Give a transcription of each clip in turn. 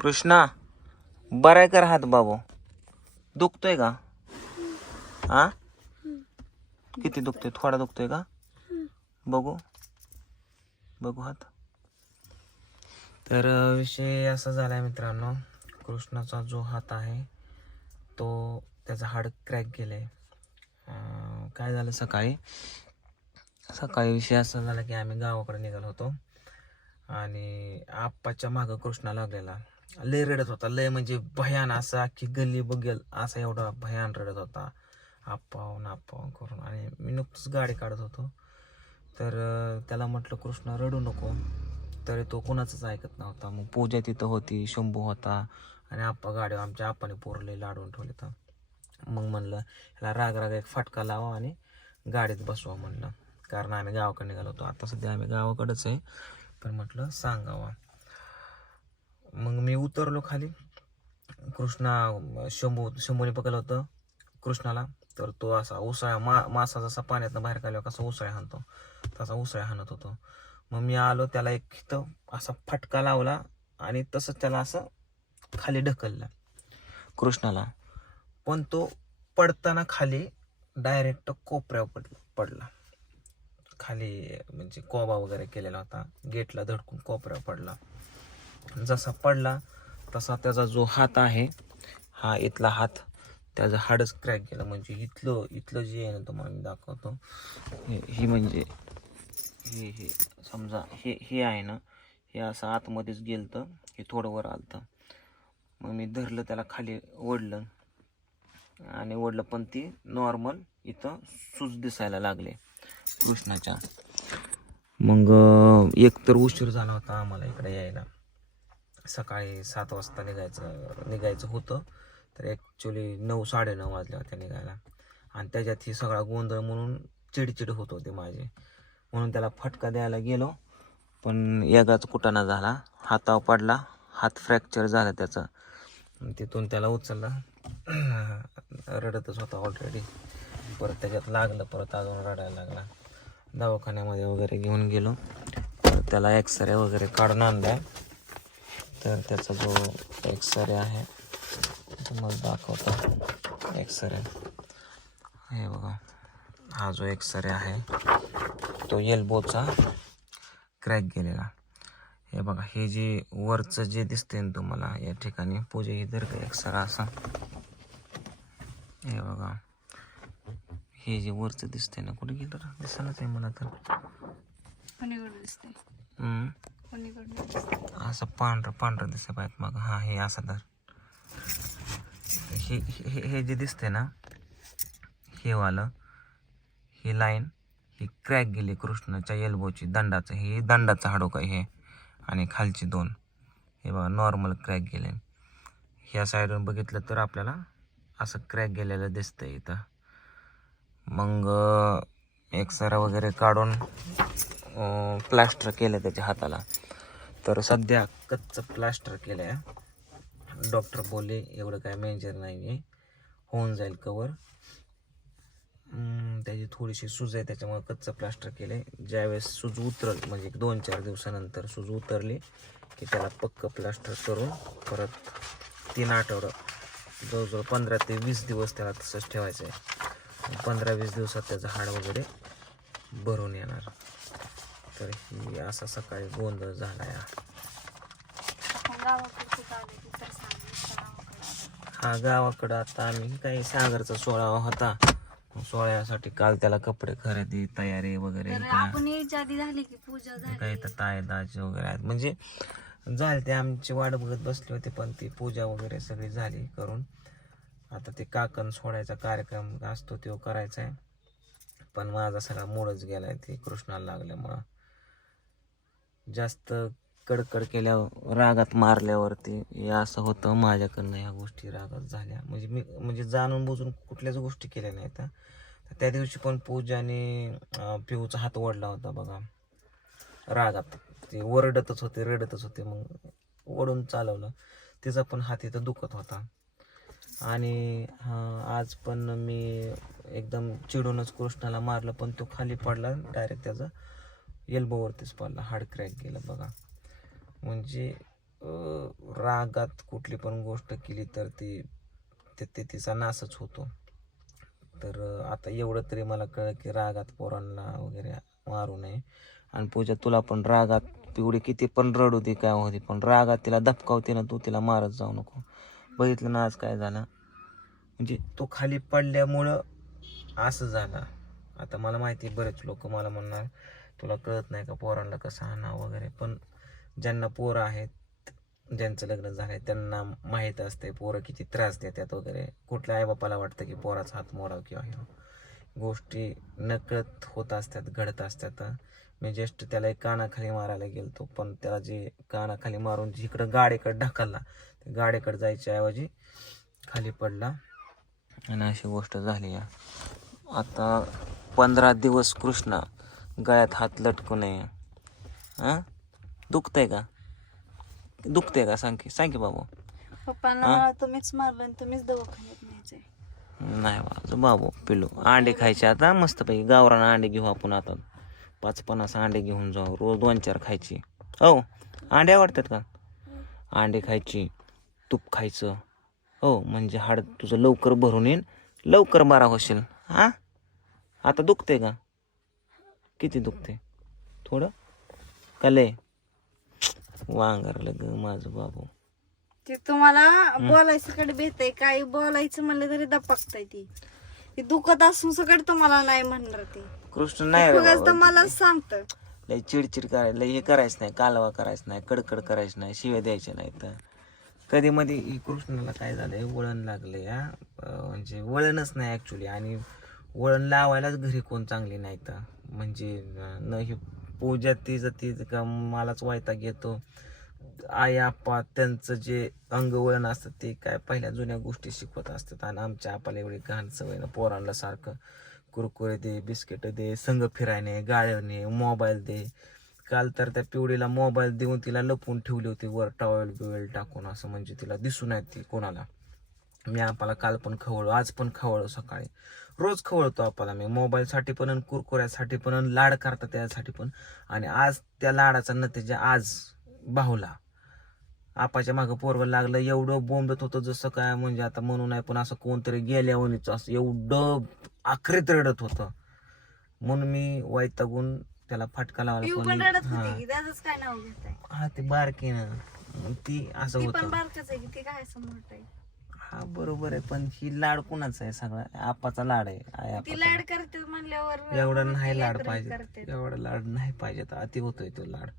कृष्णा बराय कर हात बाबू. दुखतोय का? हा किती दुखतोय? थोडा दुखतोय का? बघू बघू हात. तर विषय असा झालाय मित्रांनो, कृष्णाचा जो हात आहे तो त्याचा हाड क्रॅक गेलंय. काय झालं सकाळी विषय असा झाला की आम्ही गावाकडे निघालो होतो आणि आप्पाच्या मागं कृष्णा लागलेला. लय रडत होता, लय म्हणजे भयान, असं अख्खी गल्ली बघेल असा एवढा भयान रडत होता. आप्पा करून. आणि मी नुकतंच गाडी काढत होतो, तर त्याला म्हटलं कृष्णा रडू नको, तरी तो कोणाचंच ऐकत नव्हता. मग पूजा तिथं होती, शंभू होता आणि आप्पा गाडीवर, आमच्या आप्पाने पोरले लाडून ठेवले तर. मग म्हणलं ह्याला राग एक फटका लावा आणि गाडीत बसवा म्हणलं, कारण आम्ही गावाकडे निघालो होतो. आता सध्या आम्ही गावाकडेच आहे, पण म्हटलं सांगावा. मग मी उतरलो खाली. कृष्णा शंभूने पकडलं होतं कृष्णाला, तर तो असा उसळ्या मासा जसा पाण्यातनं बाहेर काढल्यावर कसा उसळ्या हाणतो तसा उसळ्या हाणत होतो. मग मी आलो, त्याला एक इथं असा फटका लावला आणि तसंच त्याला असं खाली ढकललं कृष्णाला. पण तो पडताना खाली डायरेक्ट कोपऱ्यावर पडला खाली, म्हणजे कोबा वगैरे केलेला होता, गेटला धडकून कोपऱ्यावर पडला. जसा पडला तसा त्याचा जो हात आहे, हा इथला हात, त्याचं हाडच क्रॅक गेलं. म्हणजे इथलं जे आहे ना, तुम्हाला मी दाखवतो. ही म्हणजे हे समजा हे आहे ना, हे असं आतमध्येच गेलं, हे थोडं वर आलं. मग मी धरलं त्याला, खाली ओढलं आणि ओढलं, पण ती नॉर्मल इथं सूज दिसायला लागले कृष्णाच्या. मग एक तर उशीर झाला होता आम्हाला इकडे यायला. सकाळी 7 वाजता निघायचं होतं, तर ॲक्च्युली 9-9:30 वाजल्या होत्या निघायला. आणि त्याच्यात ही सगळा गोंधळ म्हणून चिडचिड होत होती माझी, म्हणून त्याला फटका द्यायला गेलो, पण एकाच कुटाणा झाला, हातावर पडला, हात फ्रॅक्चर झाला त्याचा. तिथून त्याला उचललं, रडतच होता ऑलरेडी, परत त्याच्यात लागलं, परत अजून रडायला लागला. दवाखान्यामध्ये वगैरे घेऊन गेलो, परत त्याला एक्सरे वगैरे काढून आणला. तर त्याचा जो एक्सरे आहे तुम्हाला दाखवतो. एक्सरे हे बघा, हा जो एक्सरे आहे तो एल्बोचा क्रॅक गेलेला. हे बघा, हे जे वरचं जे दिसते ना तुम्हाला या ठिकाणी, पूजा इधर का एक्सरा असा, हे बघा, हे जे वरचं दिसते ना, कुठे गेलं दिसणारच आहे मला तर, असं पांढरं दिसत पाहिजे मग. हा हे असं तर हे जे दिसते ना, हे वालं, ही लाईन, ही क्रॅक गेली कृष्णाच्या एल्बोची, दंडाचं, हे दंडाचं हाडोक आहे हे, आणि खालची दोन हे बघा नॉर्मल क्रॅक गेले. ह्या साईडून बघितलं तर आपल्याला असं क्रॅक गेलेलं दिसतंय इथं. मग एक्सरा वगैरे काढून प्लास्टर केलं त्याच्या हाताला. तर सध्या कच्चं प्लास्टर केलं आहे. डॉक्टर बोलले एवढं काय मेजर नाही आहे, होऊन जाईल कवर. त्याची थोडीशी सूज आहे, त्याच्यामुळे कच्चं प्लास्टर केले. ज्यावेळेस सूज उतरल, म्हणजे 2-4 दिवसानंतर सूज उतरली की त्याला पक्क प्लास्टर करून परत 3 आठवडं, जवळजवळ 15 ते 20 दिवस त्याला तसंच ठेवायचं आहे. 15-20 दिवसात त्याचं हाड वगैरे भरून येणार. तर ही असा सकाळी गोंधळ झाला या. हा गावाकडं आता आम्ही काही सागरचा सोहळा होता, सोहळ्यासाठी काल त्याला कपडे खरेदी तयारी वगैरे काही तर तायदाचे वगैरे आहेत, म्हणजे झाले ते आमची वाट बघत बसली होती. पण ती पूजा वगैरे सगळी झाली करून. आता ते काकण सोडायचा कार्यक्रम असतो तो करायचा आहे, पण माझा सगळा मूडच गेलाय ते कृष्णाला लागल्यामुळं. जास्त कडकड केल्यावर, रागात मारल्यावरती हे असं होतं माझ्याकडनं. ह्या गोष्टी रागात झाल्या, म्हणजे जाणून बुजून कुठल्याच गोष्टी केल्या नाहीत. त्या दिवशी पण पूजाने पिऊचा हात ओढला होता बघा, रागात. ते ओरडतच होते, रडतच होते, मग ओढून चालवलं. तिचा पण हात इथं दुखत होता. आणि आज पण मी एकदम चिडूनच कृष्णाला मारलं, पण तो खाली पडला डायरेक्ट, त्याचा एल्बोवरतीच पडला, हाड क्रॅक गेलं बघा. म्हणजे रागात कुठली पण गोष्ट केली तर तिचा नाशच होतो. तर आता एवढं तरी मला कळलं की रागात पोरांना वगैरे मारू नये. आणि पूजा तुला पण रागात पिवडी किती पण रडू दे काय होती, पण रागात तिला धपकावते ना तू, तिला मारत जाऊ नको. बघितलं ना आज काय झालं, म्हणजे तो खाली पडल्यामुळं असं झालं. आता मला माहिती आहे बरेच लोक मला म्हणणार तुला कळत नाही का पोरांना कसं आणावं वगैरे, पण ज्यांना पोरं आहेत, ज्यांचं लग्न झालंय त्यांना माहीत असते पोरं किती त्रास देतात वगैरे. कुठल्या आईबापाला वाटतं की पोराचा हात मोडाव किंवा हे गोष्टी नकळत होत असतात, घडत असतात. मी जस्ट त्याला एक कानाखाली मारायला गेलतो, पण त्याला जे कानाखाली मारून जिकडं गाडीकडे ढकलला, गाडीकडे जायच्या ऐवजी खाली पडला आणि अशी गोष्ट झाली. आता 15 दिवस कृष्णा गळ्यात हात लटकू नये. हां, दुखतंय का? दुखतंय का? सांग की बाबू. पप्पांना तुम्हीच मारलं आणि तुम्हीच दवाखान्यात न्यायचंय. नाही बाबा बाबू पिलू अंडे खायचे आता मस्तपैकी गावरान अंडे घेऊ आपण. आता 5-50 अंडे घेऊन जाऊ, रोज 2-4 खायची. हो, अंडे आवडतात का? अंडे खायची, तूप खायचं. हो, म्हणजे हाड तुझं लवकर भरून येईल, लवकर बरा होशील. हां, आता दुखते का? किती दुखते? थोडं का लय? वांगारलं ग माझं बाबू. ते तुम्हाला बोलायचं भेटतंय, काही बोलायचं म्हणलं तरी दपकताय. ती दुखत असून सगळं तुम्हाला नाही म्हणणार. ते कृष्ण नाही तर मला सांगत लय चिडचिड करायला, लय हे करायचं नाही, कालवा करायचं नाही, कडकड करायचं नाही, शिव्या द्यायच्या नाही. तर कधी मध्ये कृष्णाला काय झालंय, वळण लागलंय. म्हणजे वळणच नाही ऍक्च्युली, आणि वळण लावायलाच घरी कोण चांगली नाही. तर म्हणजे न ही पूजा ती का मलाच वैताग येतो. आई आप्पा त्यांचं जे अंगवळण असतं ते काय पहिल्या जुन्या गोष्टी शिकवत असतात, आणि आमच्या आपाला एवढी घाण सवय ना, पोरांना सारखं कुरकुरे दे, बिस्किट दे, संग फिरायने, गाळवणे, मोबाईल दे. काल तर त्या पिवडीला मोबाईल देऊन तिला लपवून ठेवली होती वर टॉवेल बिवेल टाकून, असं म्हणजे तिला दिसू नाही ती कोणाला. मी आपाला काल पण खवळलो, आज पण खवळलो, सकाळी रोज खवळतो आपाला मी, मोबाईलसाठी पण आणि कुरकुऱ्यासाठी पण आणि लाड करता त्यासाठी पण. आणि आज त्या लाडाचा नतीजा आज बाहुला आपाच्या मागं पोरवं लागलं. एवढं बोंबत होतं जसं काय म्हणजे आता म्हणून नाही, पण असं कोणतरी गेल्यावणीच असं एवढं आखरीत रडत होतं. म्हणून मी वैतागून त्याला फटका लावला. हा, ती बारकी ना, ती असं होतं. हा बरोबर आहे, पण ही लाड कुणाचा आहे? सगळा आपाचा लाड आहे. लाड करते म्हणल्यावर एवढं नाही लाड पाहिजे, एवढं लाड नाही पाहिजे. अति होतोय तो लाड.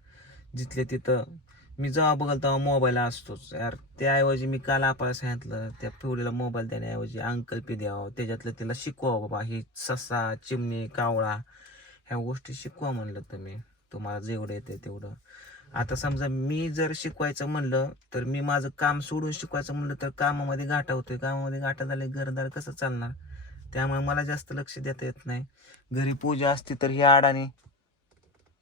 जिथले तिथं मी जेव्हा बघल तेव्हा मोबाईल असतोच यार. त्याऐवजी मी काल आपाला सांगितलं, त्या पिवडीला मोबाईल देण्याऐवजी अंकल्पी द्यावं, त्याच्यातलं तिला शिकवा बाबा, ही ससा, चिमणी, कावळा ह्या गोष्टी शिकवा म्हणलं. तुम्ही तुम्हाला जेवढं येते तेवढं. आता समजा मी जर शिकवायचं म्हणलं तर मी माझं काम सोडून शिकवायचं म्हणलं तर कामामध्ये गाठा होतोय, कामामध्ये गाठा झाले घरदार कसं चालणार? त्यामुळे मला जास्त लक्ष देता येत नाही. घरी पूजा असती तर ही अडाणी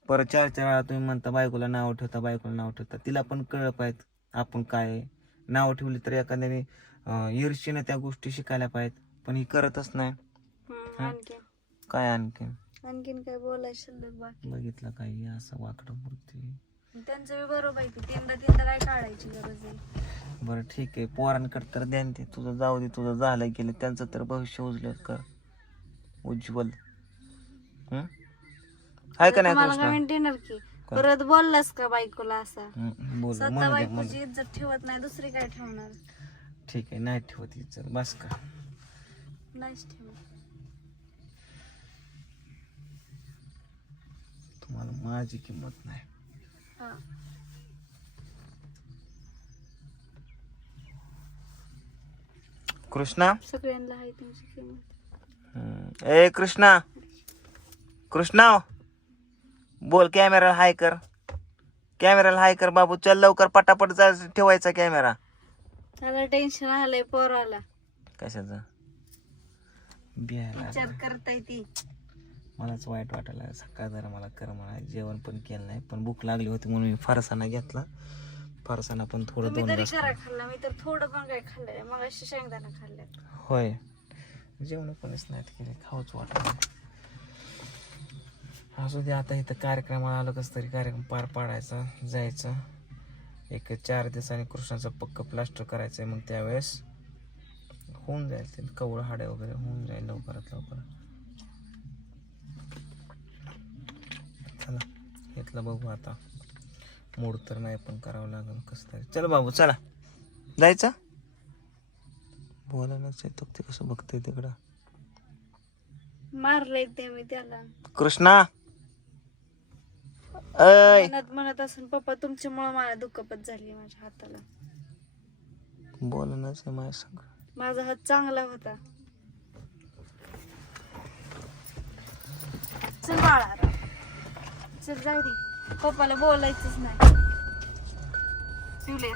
परत 4-4 वेळा तुम्ही म्हणता बायकोला नाव ठेवता, बायकोला नाव ठेवता. तिला पण कळलं पाहिजे आपण काय नाव ठेवली तर एखाद्याने ईर्षेने त्या गोष्टी शिकायला पाहिजेत, पण ही करतच नाही. काय आणखीन काय बोलायचं बाकी? बघितलं काही असं वाकडं बोलते. त्यांचं बरोबर आहे की तीनदा काय काढायची गरज आहे. बरं ठीक आहे, पोरांकडे तर ध्यान दे. तुझं जाऊ दे, तुझं झालं गेलं, त्यांचं तर भविष्य कर उज्ज्वल. आहे का नाही कृष्ण? की परत बोललास का बायकोला असा? स्वतः बायकोची इज्जत ठेवत नाही, दुसरी काय ठेवणार? ठीक आहे, नाही ठेवत इज्जत, बस का? नाहीच ठेवत. तुम्हाला माझी किंमत नाही. कृष्णा, सगळ्यांना आहे तुमची किंमत. ए कृष्णा, कृष्णा बोल, कॅमेरा हाय कर, कॅमेराला हाय कर बाबू. चल लवकर, पटापट ठेवायचा कॅमेरा. त्याला टेन्शन आलंय पोराला. कशाचं? विचार करताय ती. मलाच वाईट वाटायला. सकाळ जरा मला कर म्हणा, जेवण पण केलं नाही, पण भूक लागली होती म्हणून मी फरसाणा घेतला. फरसाणा पण थोडं 2 घास खाल्ला. मी तर थोडं पण काय खाल्लंय, मग अशी शेंगदाणा खाल्ल्या. होय, जेवण पणच नाहीत केले, खाऊच वाटलं. असू दे, आता इथं कार्यक्रमाला आलो, कसं तरी कार्यक्रम पार पाडायचा, जायचं. एक 4 दिवसांनी कृष्णाचं पक्क प्लास्टर करायचं आहे. मग त्यावेळेस होऊन जाईल ते कवळ हाडे वगैरे होऊन जाईल लवकरात लवकर. चला इथलं बघू आता. मूड तर नाही पण करावं लागेल कसं तरी. चल बाबू चला जायचं. बोलायलाच येतो ते कसं बघतंय तिकडं. मारलंय ते मी त्याला. कृष्णा अय म्हणत म्हणत असून पप्पा तुमच्यामुळे मला दुखापत झाली माझ्या हाताला. बोलायलाच आहे माझ्या संग. माझा हात चांगला होता. चल बाळा चल जाऊ दे. पप्पाला बोलायचंच नाही. शिवले